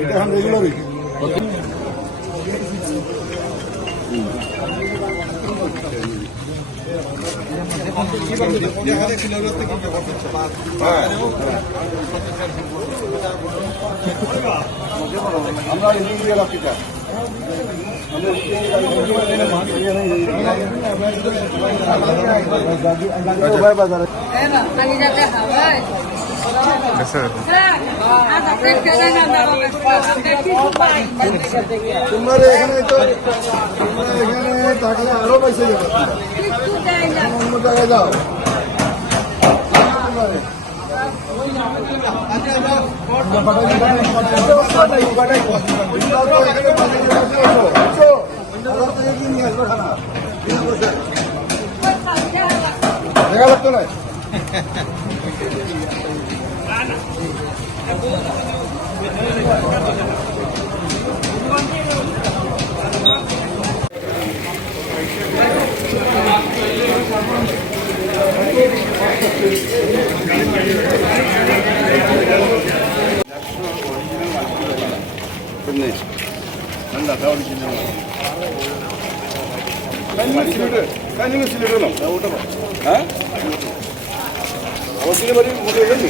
এটা এখন রেগুলার হয়েছে তোমরা এখানে তো তোমরা এখানে থাকলে আরও পয়সা যাবে অন্য জায়গায় যাও। পাঠাই দেখি পাই তোমার এখানে তো তোমার এখানে থাকলে আরো পয়সা যাবে কিছু দেয় না অন্য জায়গায় যাও দেখা লাগতো না হ্যাঁ ওদিকে বাড়ি মোটে গেলি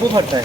বুফারটায়